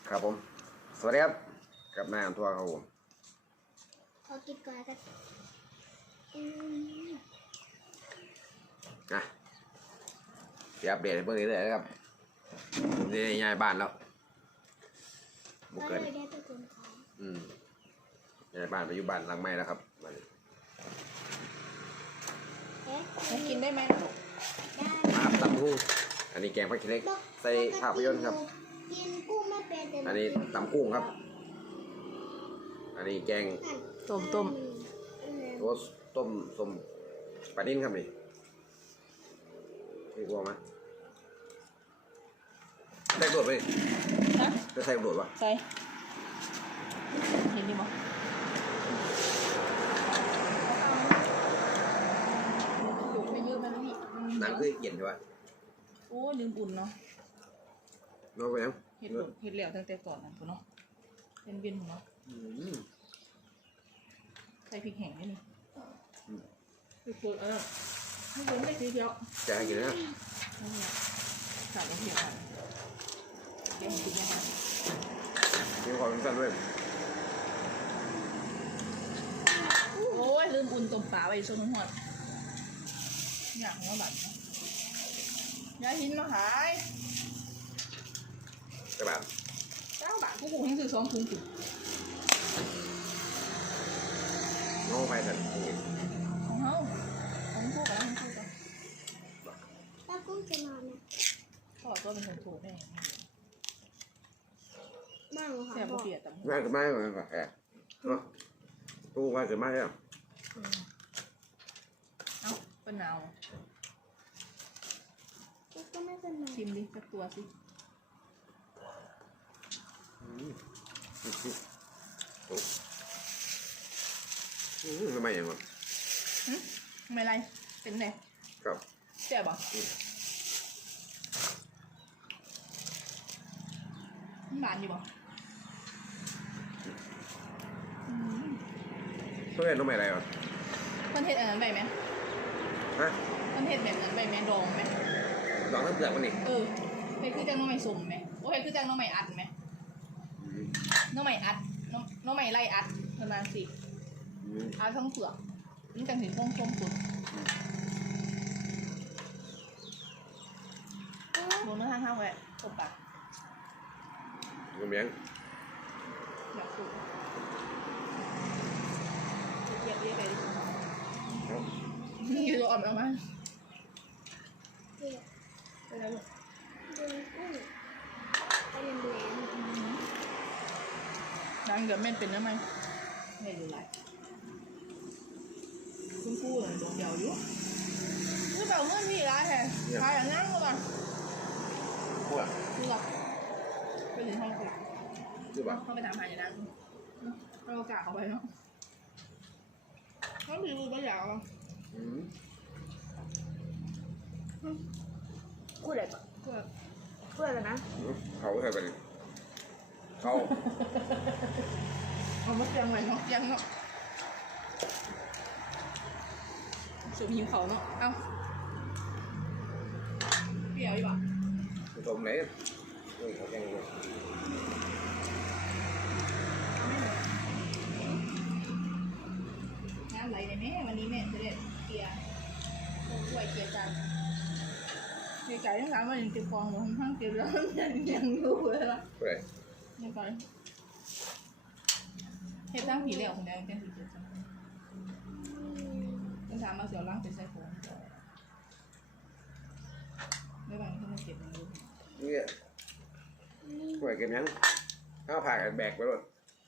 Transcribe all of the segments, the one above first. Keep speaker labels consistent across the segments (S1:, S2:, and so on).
S1: ครับผมสวัสดีครับกับนายอันทัวร์ครับผม
S2: ขอกินก่อนกัน
S1: นะเดี๋ยวอัปเดตให้เพื่อนเรื่อยๆนะครับนี่ย้ายบ้านแล้วบุก
S2: ก็
S1: เกิน
S2: เลยได้ตัวคนของ
S1: ย้ายบ้านไปอยู่บ้านหลังใหม่แล้วครับมาเลย
S3: กินได้ไหมลูก
S2: ได้
S1: ครับตำกุ้งอันนี้แกงผักขี้เหล็กใส่ภาพยนตร์ครับ
S2: กินกุ้งไม่เป็นแต่
S1: อันนี้ตำกุ้งครับ อันนี้แกง
S3: ต้ม
S1: โรสต้มส้มปลาดิ้นครับนี่นี่กลัวไหมใส่โดดไป
S3: ฮะ
S1: จะใส่โดดวะ
S3: ใส่เห็นดิมั้งจุกไปเยอะมันนี่
S1: น้ำคือเย็นใช่ปะ
S3: โอ้ลืมอุ่นเนาะ
S1: น้องไปยัง
S3: เห็ดหลดเห็ดเหลวตั้งแต่ก่อนนั่นเนาะเป็นเวียนหัวใส่พริกแห้งนี่พริกป่นให้ผมได้ทีเดียว
S1: จะให้กินนะ
S3: ใส่เห็ดอ่ะเดี๋ยวผมกินยังไง
S1: มีความสั้นด้วย
S3: โอ้ยลืมอุ่นต้มปลาไว้ส้มหัวอยากหัวบัตรยาหินมาขาย
S1: กระบาด
S3: 9 บาทพวกกูให้ซื้อ2 ถุง
S1: น้องไปกัน
S3: ของเฮาของพวกกันของพวกกัน
S2: ถ้ากุ้งจะนอนนะ
S3: ก็เป็นคนถูกแน่
S2: บ้างเหรอ
S3: แต่
S2: คะ
S3: บ่
S2: บอก
S3: เปียกแต่
S1: ง่ายกับไม้เหมือนกันแอบเนาะตู้ง่ายกับไม้เนี่ย
S3: เอ้าเป็นหนาว
S2: ก็ไม่เป็นไร
S3: ชิมดิสักตัวสิ
S1: ทำไมอย่างนั้น
S3: ไม่ไรเป็นไง
S1: ครับ
S3: เจ็บบ่หวานอยู่บ่
S1: เพื่อนทำไมอะไรวะ
S3: เพิ่นเฮ็ดอันนั้นไปไหม
S1: ฮะ
S3: เพิ่นเฮ็ดแบบนั้นไปไหมดองไหม
S1: ลองทั้งเปลือกมันนี่
S3: เฮ็ดคือจังน้องใหม่สุ่มไหมโอ้เฮ็ดคือจังน้องใหม่อัดไหมน้องใหม่อัดน้องใหม่ไล่อัดประมาณสิอัดทั้งเปลือกนี่จังถึงส้มสุดโดนทางข้าวแหวะตบปาก
S1: กระเมียง
S3: อยากสูดเรียกไปดิอยู่ตัวอ่อนออกมา
S2: เดี๋ยว
S3: ไปแล้วลูก
S2: ดูกุ้งไปเรียนแหลม
S3: นางเดี๋ยวแม่นเป็นแล้วไหมไม่รู้ไรคุณครูเหมือนดวงเดียวอยู่คือเต่าเมื่อพี่ร้ายแท้ร้ายอย่างนั้นก็แบบ
S1: พวก
S3: คือแบบไปถึงห้องคุย
S1: คือแบบ
S3: เข้าไปถามหาอย่างนั้นเอาโอกาสเข้าไปเนาะเขาพี่รู้ก็อยากเอา
S2: พูดอะไรก่อน
S3: เพื่อ
S2: พูดอะไรนะ
S1: เขาใส่ไปเขา
S3: เอามาเตียงไว้เนาะเตียงเนาะสูบหิวเขาเนาะเอ้าเปรี้ยวอีกป่ะ
S1: ผสมไหนเขาแกง
S3: น้ำไหลในแม่วันนี้แม่จะได้เกลียร์ถ้วยเกลียร์จานเกลียร์ไก่ทั้งสามวันยังเก็บฟองอยู่ทั้งเก็บแล้วยังอยู่เลยล่ะ
S1: เพื่อ
S3: ยังไงเฮ็ดตั้งผีเหลวคนเดียวเป็นผีเกลียร์จานทั้งสามมาเสียวล่างเป็นไส้โค้งไม่บางที่มันเก็บมันดู
S1: เนี่ยเพื่อเก็บยังข้าวผักแบกไปหมด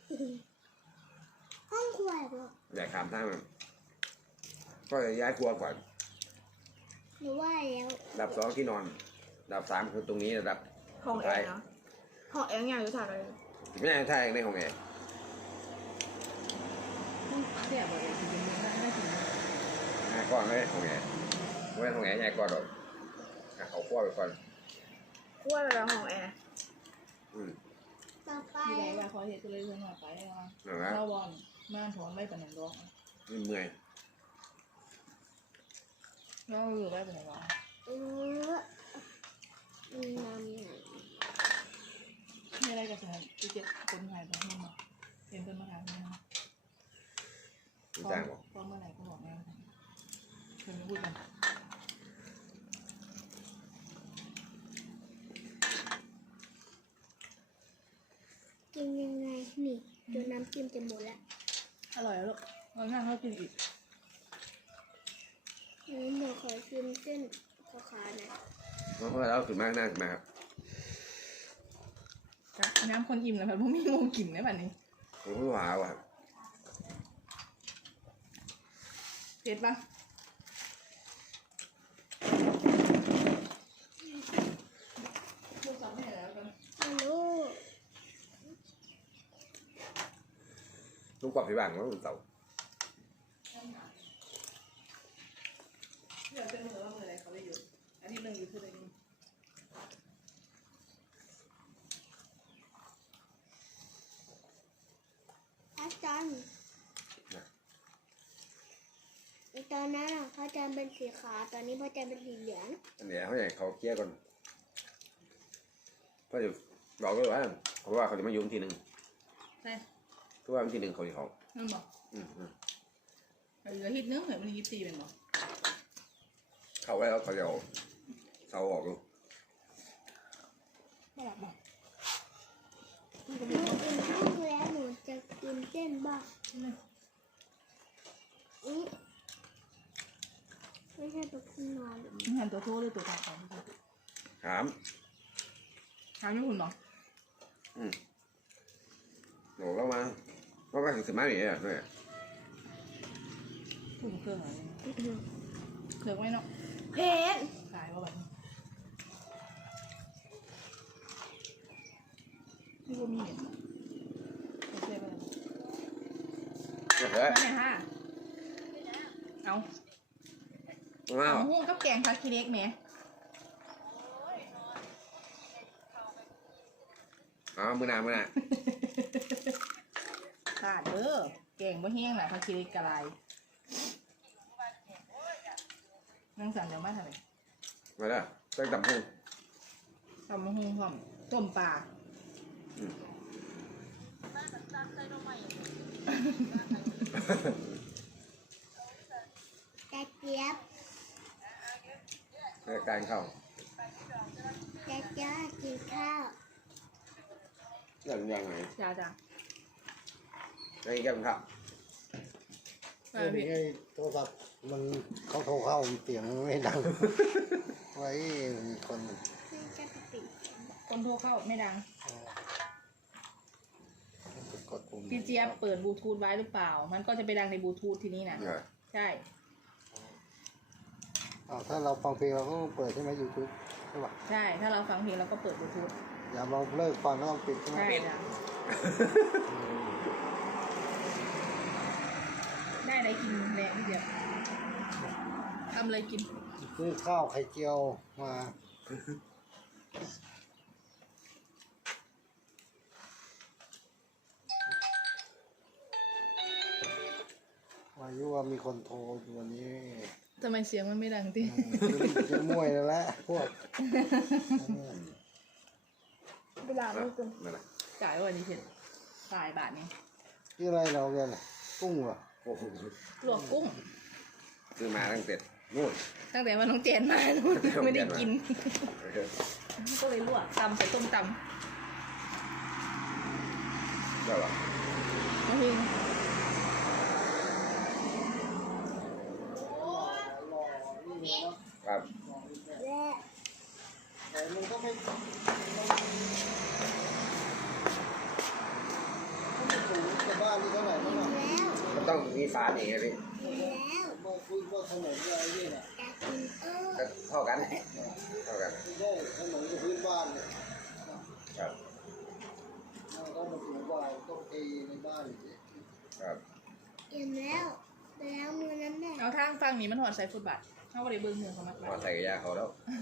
S2: ห้องครัวเหรอ
S1: อยากขามทางมันก็จะย้ายครัวก่อน
S2: หรือว่าแล้ว
S1: ดับ2ที่นอนดับ3คือตรงนี้ระดับ
S3: ห้องแอร์เนาะห้องแอร์อย่างอยู่ถ่ายอะไร
S1: ไม่ใช่ใช่ในห้องแอร์
S3: เสียบ่อยจริงๆได้ถึง
S1: ง่ายก้อนเลยห้องแอร์ไม่ห้องแอร์ง่ายก้อนหรอกเขาครัวไปก่อน
S3: ขั้วแล้วห้องแอร์
S2: ต่อไป
S3: ที่ไหนว่าเขาเฮ็ดก็เลยเพิ่นว่าไปว่า
S1: นะ
S3: เราบอลม่านถอนไว้ปานนั้นดอก
S1: มันเมื่อย
S3: เราอยู่ไว้ปานนั้นดอก
S2: น้ำไหน
S3: ไม่ได้กับสถานที่เจ็บคนหายไปไม่มาเป็นต้นมะขามไม่มา
S1: รู้จักบอก
S3: พร้อมเมื่อไหร่ก็บอกนะเชิญพูดกัน
S2: กินยังไงนี่ดูน้ำจิ้มจะหมดแล้ว
S3: อร่อยแล้วลูกเราหน้าเขากินอีก
S2: หนูขอชิมเส้นขาวๆหน่อย
S1: เพราะว่าเราขึ้นมากหน้าขึ้นมาครับ
S3: น้ำคนอิ่มแล้วแบบพวกมีงงกลิ่นได้ป่ะนี่
S1: ผมก็ว้าวอ่ะ
S3: เผ็ดปะลูกสาวไม่เห็นแล้วกัน
S2: ไม่รู้
S1: ลูกกรอบที่บ้านก็ลูกเต่า
S3: เดี๋ยวเป็นมือว่ามืออะไรเขาได้อยู่อันนี้เรื่องอยู่ที่ไหนนี่
S2: อาจารย์ตอนนั้นอะพระจันทร์เป็นสีขาวตอนนี้พระจันทร์เป็นสีเหลือง
S1: อันเนี้ยเขาอยากเขาเคลียร์ก่อนเพราะเดี๋ยวบอกเลยว่าเพราะว่าเขาจะมายุ่งทีหนึ่ง
S3: ใช่
S1: ทุกวันทีหนึ่งเขาจะเขา
S3: นั่นบอก
S1: อืม
S3: เหลือฮิตนึงเหมือนมัน24เป็นบอก
S1: เข้าไว้แล้วเขาจะเอาเสาออกลูก
S3: ไม่หลับบอก
S2: หนูกินข้าวแล้วหนูจะกินเส้นบ้างอุ๊ยไม่ใช่ตัวขึ้นนอนหรือ
S3: หันตัวโทษหรือตัวตาก่อน
S1: ถาม
S3: ถามไม่คุณบอก
S1: หนูก็มาเพราะว่าถึงสมัยนี้อ่ะด้วย
S3: คุณเครื่องอะไรเครื่องไว้เนาะ
S2: เผ็ด
S3: ตายว่าแบบนี่ก็มีเหม็นโอเคไปเลย
S1: เฮ้ย
S3: นั่นแหละค่ะเอา
S1: ว้าว
S3: หุ้งกับแกงผัดขี้เล็กไหม
S1: อ๋อมือหนามือหนา
S3: ขาดเด้อแกงบ่แห้งน่ะผัดขี้เล็กกะไรนั่งสั่นเดี๋ยวมาทำไม
S1: มาแล้วตั้งต่ำพุ่ง
S3: ตำมะฮุ่งพร้อมต้มปลา
S2: แต่เจี๊ยบ
S1: ในการเข้า
S2: แต่เจี๊ยบกินข้าว
S1: ยังไง
S3: จ้าจ้า
S1: ในแก้มครับ
S3: ไปพี่
S4: ไอ้โทรศัพท์มันเขาโทรเข้าเสียงไม่ดัง ไว้มีคน
S2: ไม่จะไปปิด
S3: คนโทรเข้าไม่ดัง
S4: กดปุ่ม
S3: พี่เจี๊ยบเปิดบลูทูธไว้หรือเปล่า มันก็จะไปดังในบลูทูธที่นี่นะ
S1: เนี่ย
S3: ใช่
S4: ถ้าเราฟังเพลงเราก็ต้องเปิดใช่ไหมยูทูบใช่ป่ะ
S3: ใช่ ถ้าเราฟังเพลงเราก็เปิดบลูทูธ
S4: อย่าเราเลิกฟังก็ต้องปิดใช่ไหม
S3: ใช่จ้ะได้อะไรกินแรงพี่เจี๊ยบทำอะไรกิน
S4: ซื้อข้าวไข่เจียวมาอายุว่ามีคนโทรวันนี้
S3: ทำไมเสียงมันไม่ดังที่
S4: จะมวยแล้วแหละพวก
S2: เวลาไม่กิน
S1: นั่นแหละ
S3: จ่ายวันนี้เห็นจ่ายบาทนี้
S4: ที่อะไรเราเนี่ยกุ้งเหรอ
S1: โอ้โห
S3: ลวกกุ้ง
S1: คือมาตั้งแต่นู่น
S3: ตั้งแต่วันน้องเจนมาไม่ได้กิน ก็เลยลวกตำใส่ต้มตำ
S1: ก็หรอ
S3: น้องพิง
S1: ครับ
S2: และ
S4: แต่มันก็ไม่สูงแต่บ้านนี่เท่าไหร่
S2: กิ
S4: เท่าน ไหร่
S2: แล้ว
S1: มันต้องมีฝาหนีไงพี่
S2: กินแล้ว
S4: บ่พื้นบ่ถนนอะไรนี่น่ะ
S2: อยากกิน
S1: ก็เท่ากันเท่ากัน
S4: ไม่ใช่ถนนกับพื้นบ้านเนี่ย
S1: ครับ
S4: ต้องมาสูงกว่าต้องเทในบ้านอีก
S1: ครับ
S2: กินแล้วไปล้างมือน้ำแดง
S3: เอาทางฟังนี้มันหอดใส่ฟุตบาทเขาก็เลยเบิ้งเมืองเขามาก
S1: พอใส่ยาเขาแล้ว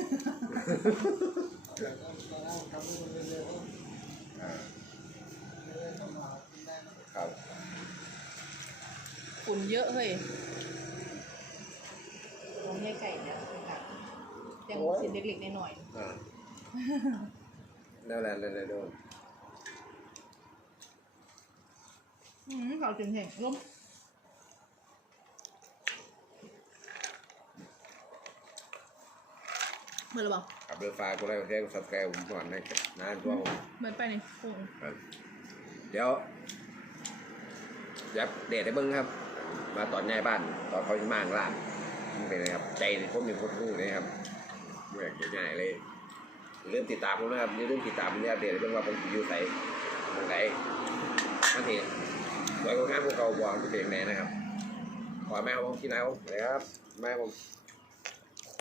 S4: แต่ต้องทำให้มันเร็วๆ
S1: อ่า
S4: จะได้ทำมากินได้นะครับ
S3: ฝุ่นเยอะเฮ้ยของยายไก่เนี่ยต่างยังสินเล็กๆน้อย
S1: อ่านั่นแหละโดน
S3: ๆขาวเก่งแห่งล้มเหมือนหรือเปล่า
S1: ขับเรือฟ้าก็ได้แค่ซับแกผมก่อนนะครับนานตัวผม
S3: เหมือนไปนี่โอ้
S1: เดี๋ยวยับเดทให้เบิ้งครับ มาตอนย้ายบ้านตอนเขาจะมางล่างมันเป็นไงครับใจผมมีคนรู้เลยครับไม่อยากจะง่ายเลยเริ่มติดตามผมนะครับเริ่มติดตามผมเนี่ยเดทให้เบิ้งว่าผมอยู่ไหนตรงไหนมันเห็นสวยกว่าข้างพวกเขาบอกจะเป็นยังไงนะครับขอแม่ผมที่ไหนครับเลยครับแม่ผม